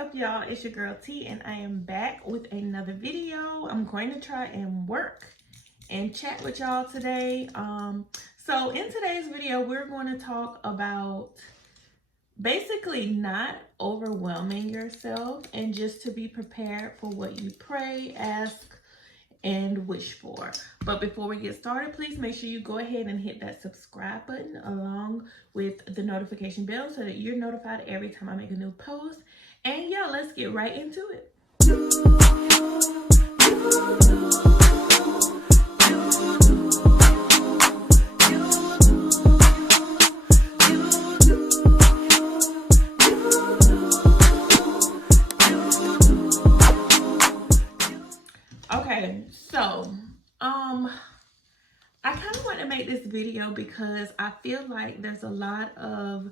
up, y'all? It's your girl T, and I am back with another video. I'm going to try and work and chat with y'all today. So in today's video, we're going to talk about basically not overwhelming yourself and just to be prepared for what you pray, ask, and wish for. But before we get started, please make sure you go ahead and hit that subscribe button along with the notification bell so that you're notified every time I make a new post. And yeah, let's get right into it. Okay, so I kind of want to make this video because I feel like there's a lot of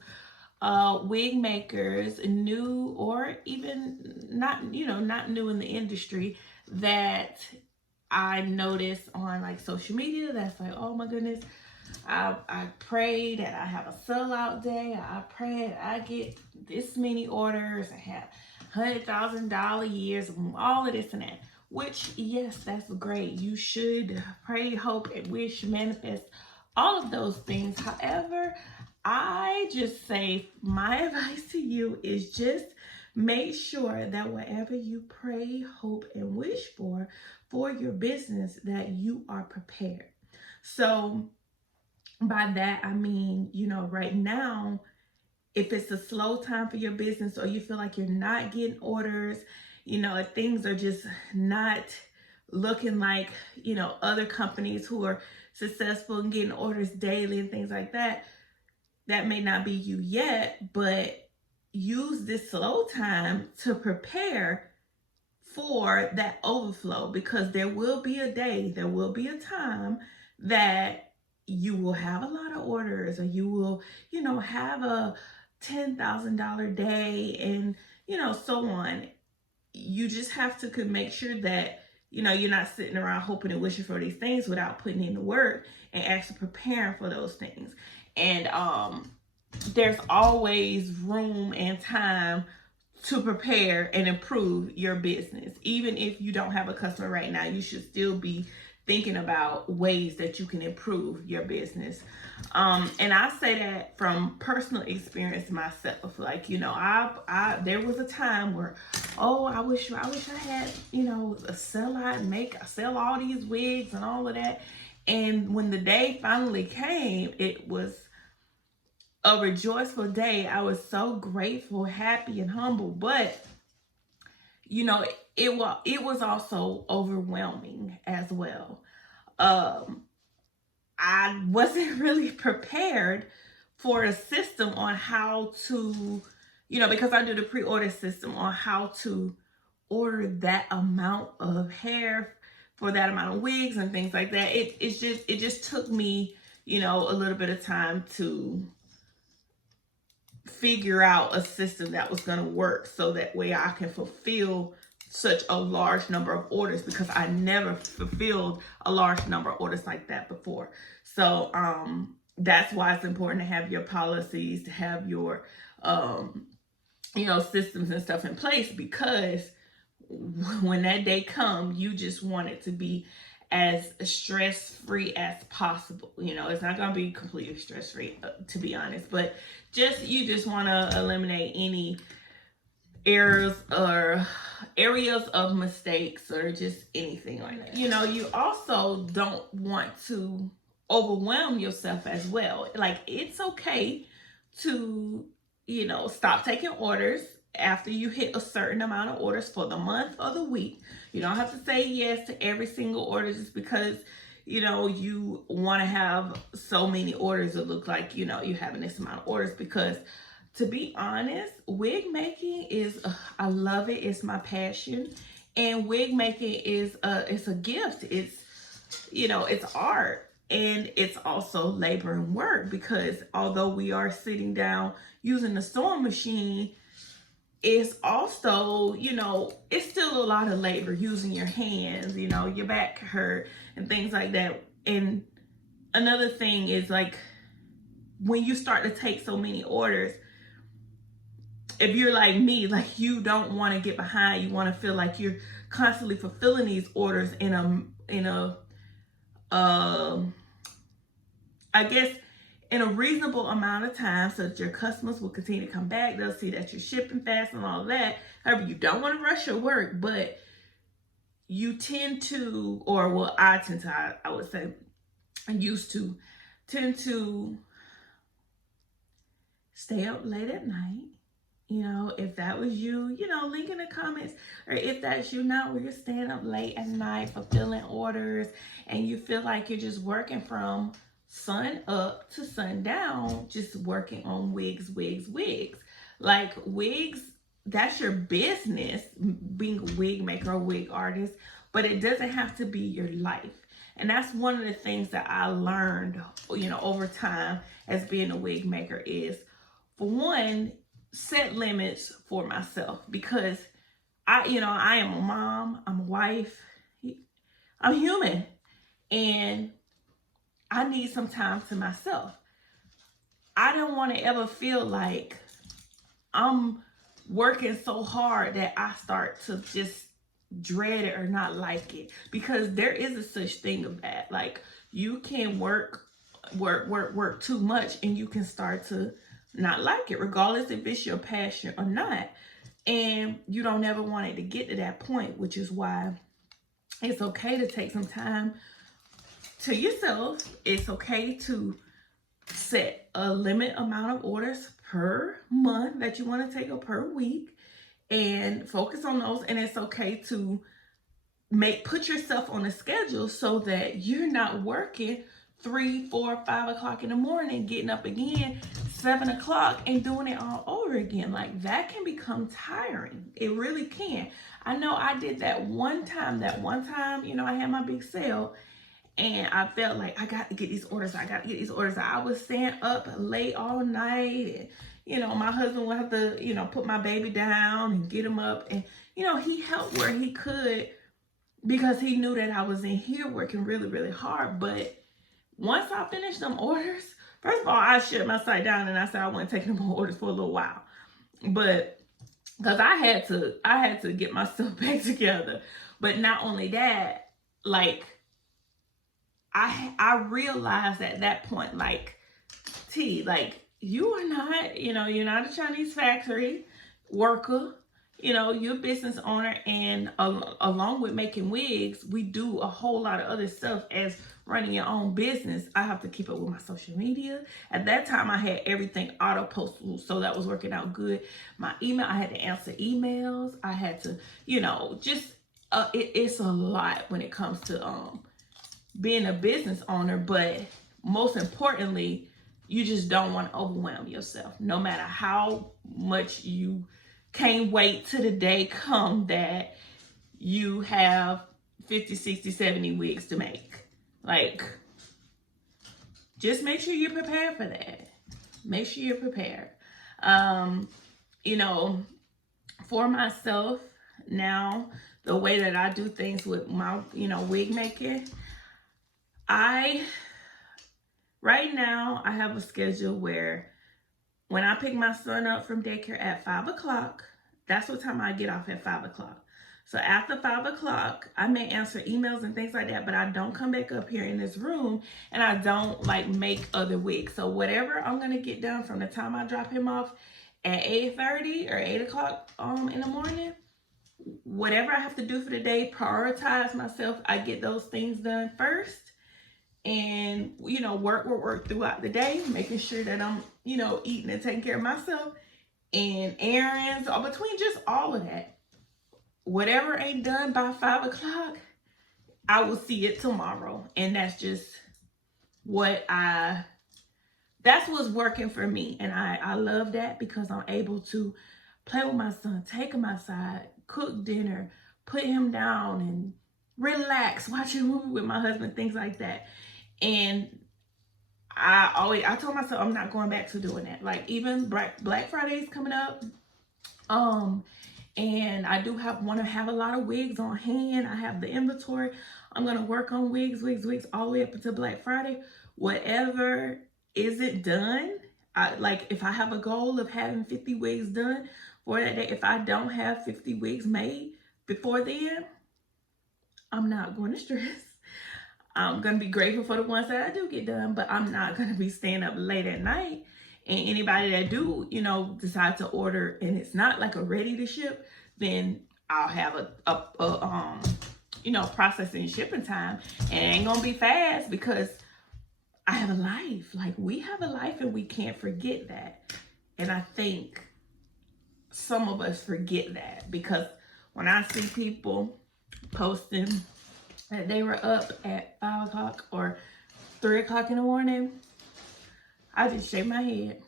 wig makers, new or even not new in the industry, that I notice on like social media that's like, oh my goodness, I pray that I have a sellout day. I pray that I get this many orders. I have $100,000 years, all of this and that. Which, yes, that's great. You should pray, hope, and wish, manifest all of those things. However, I just say my advice to you is just make sure that whatever you pray, hope, and wish for your business, that you are prepared. So by that, I mean, right now, if it's a slow time for your business or you feel like you're not getting orders, if things are just not looking like, other companies who are successful and getting orders daily and things like that, that may not be you yet, but use this slow time to prepare for that overflow, because there will be a day, there will be a time that you will have a lot of orders, or you will, have a $10,000 day, and, so on. You just have to make sure that, you're not sitting around hoping and wishing for these things without putting in the work and actually preparing for those things. And there's always room and time to prepare and improve your business. Even if you don't have a customer right now, you should still be thinking about ways that you can improve your business. And I say that from personal experience myself. Like, I there was a time where, oh, I wish I had, a sell all these wigs and all of that. And when the day finally came, it was a rejoiceful day. I was so grateful, happy, and humble. But it was also overwhelming as well. I wasn't really prepared for a system on how to, because I do the pre-order system, on how to order that amount of hair for that amount of wigs and things like that. It just took me, a little bit of time to figure out a system that was going to work, so that way I can fulfill such a large number of orders, because I never fulfilled a large number of orders like that before. So that's why it's important to have your policies, to have your systems and stuff in place, because when that day comes, you just want it to be as stress-free as possible. It's not going to be completely stress-free, to be honest, but you just want to eliminate any errors or areas of mistakes or just anything like that. You also don't want to overwhelm yourself as well. Like, it's okay to, stop taking orders after you hit a certain amount of orders for the month or the week. You don't have to say yes to every single order just because, you want to have so many orders. It looks like, you're having this amount of orders, because to be honest, wig making is, I love it. It's my passion. And wig making is it's a gift. It's, it's art, and it's also labor and work, because although we are sitting down using the sewing machine, it's also, it's still a lot of labor using your hands, your back hurt and things like that. And another thing is, like, when you start to take so many orders, if you're like me, like you don't want to get behind, you want to feel like you're constantly fulfilling these orders in a I guess in a reasonable amount of time so that your customers will continue to come back. They'll see that you're shipping fast and all that. However, you don't want to rush your work, but you tend to, or well, I tend to, I would say, I used to tend to stay up late at night. You know, if that was you, you know, link in the comments. Or if that's you now, where you're staying up late at night fulfilling orders and you feel like you're just working from sun up to sundown, just working on wigs. Like wigs, that's your business, being a wig maker or wig artist, but it doesn't have to be your life. And that's one of the things that I learned, you know, over time as being a wig maker is, for one, set limits for myself, because I am a mom, I'm a wife, I'm human, and I need some time to myself. I don't want to ever feel like I'm working so hard that I start to just dread it or not like it, because there is a such thing of that. Like, you can work too much and you can start to not like it, regardless if it's your passion or not. And you don't ever want it to get to that point, which is why it's okay to take some time to yourself. It's okay to set a limit amount of orders per month that you want to take, or per week, and focus on those. And it's okay to put yourself on a schedule so that you're not working 3, 4, 5 o'clock in the morning, getting up again 7 o'clock and doing it all over again. Like, that can become tiring. It really can. I know I did that one time. You know, I had my big sale and I felt like I got to get these orders. I was staying up late all night, and you know, my husband would have to, you know, put my baby down and get him up, and you know, he helped where he could because he knew that I was in here working really, really hard. But once I finished them orders, first of all, I shut my site down and I said I wasn't taking more orders for a little while. But because I had to get myself back together. But not only that, like, I realized at that point, like, T, like, you are not, you know, you're not a Chinese factory worker. You know, you're a business owner, and along with making wigs, we do a whole lot of other stuff as running your own business. I have to keep up with my social media. At that time, I had everything auto postable, so that was working out good. My email, I had to answer emails. I had to, you know, just it's a lot when it comes to being a business owner. But most importantly, you just don't want to overwhelm yourself, no matter how much you can't wait till the day come that you have 50, 60, 70 wigs to make. Like, just make sure you're prepared for that. Make sure you're prepared. You know, for myself now, the way that I do things with my, you know, wig making, right now I have a schedule where when I pick my son up from daycare at 5 o'clock, that's what time I get off, at 5 o'clock. So after 5 o'clock, I may answer emails and things like that, but I don't come back up here in this room and I don't like make other wigs. So whatever I'm going to get done from the time I drop him off at 8:30 or 8 o'clock in the morning, whatever I have to do for the day, prioritize myself. I get those things done first. And, you know, work throughout the day, making sure that I'm, you know, eating and taking care of myself, and errands, or between just all of that. Whatever ain't done by 5 o'clock, I will see it tomorrow. And that's just that's what's working for me. And I love that, because I'm able to play with my son, take him outside, cook dinner, put him down, and relax, watch a movie with my husband, things like that. And I told myself I'm not going back to doing that. Like, even Black Friday is coming up. And I do want to have a lot of wigs on hand. I have the inventory. I'm going to work on wigs all the way up until Black Friday. Whatever isn't done, like if I have a goal of having 50 wigs done, for that day. If I don't have 50 wigs made before then, I'm not going to stress. I'm going to be grateful for the ones that I do get done, but I'm not going to be staying up late at night. And anybody that do, you know, decide to order and it's not like a ready to ship, then I'll have a you know, processing and shipping time. And it ain't going to be fast because I have a life. Like, we have a life and we can't forget that. And I think some of us forget that, because when I see people posting that they were up at 5 o'clock or 3 o'clock in the morning, I just shake my head.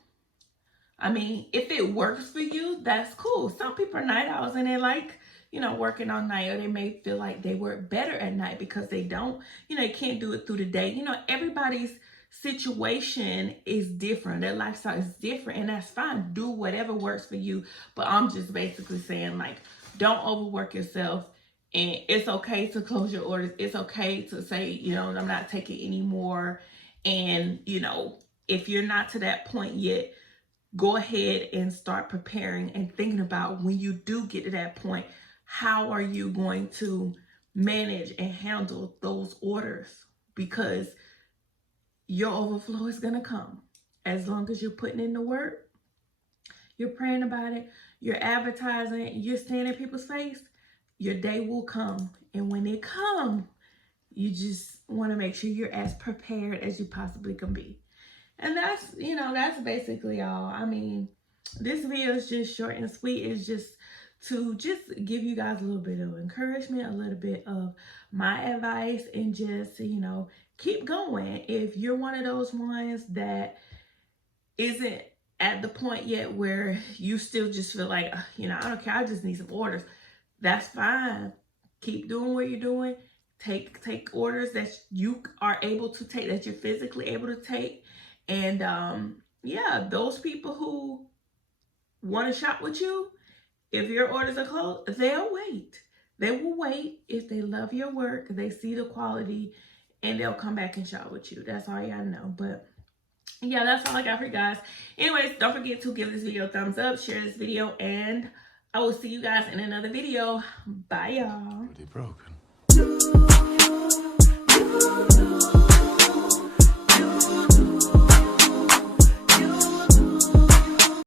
I mean, if it works for you, that's cool. Some people are night owls and they like, you know, working all night, or they may feel like they work better at night because they don't, you know, they can't do it through the day. You know, everybody's situation is different. Their lifestyle is different, and that's fine. Do whatever works for you. But I'm just basically saying, like, don't overwork yourself. And it's okay to close your orders. It's okay to say, you know, I'm not taking any more. And, you know, if you're not to that point yet, go ahead and start preparing and thinking about when you do get to that point, how are you going to manage and handle those orders? Because your overflow is going to come. As long as you're putting in the work, you're praying about it, you're advertising, you're staying in people's face, your day will come. And when it comes, you just want to make sure you're as prepared as you possibly can be. And that's, you know, that's basically all. I mean, this video is just short and sweet. It's just to just give you guys a little bit of encouragement, a little bit of my advice, and just, you know, keep going. If you're one of those ones that isn't at the point yet where you still just feel like, you know, I don't care, I just need some orders, that's fine. Keep doing what you're doing. Take orders that you are able to take, that you're physically able to take. And yeah, those people who want to shop with you, if your orders are closed, they'll wait. They will wait if they love your work, they see the quality, and they'll come back and shop with you. That's all you gotta know. But yeah, that's all I got for you guys. Anyways, don't forget to give this video a thumbs up, share this video, and I will see you guys in another video. Bye, y'all. Pretty broken.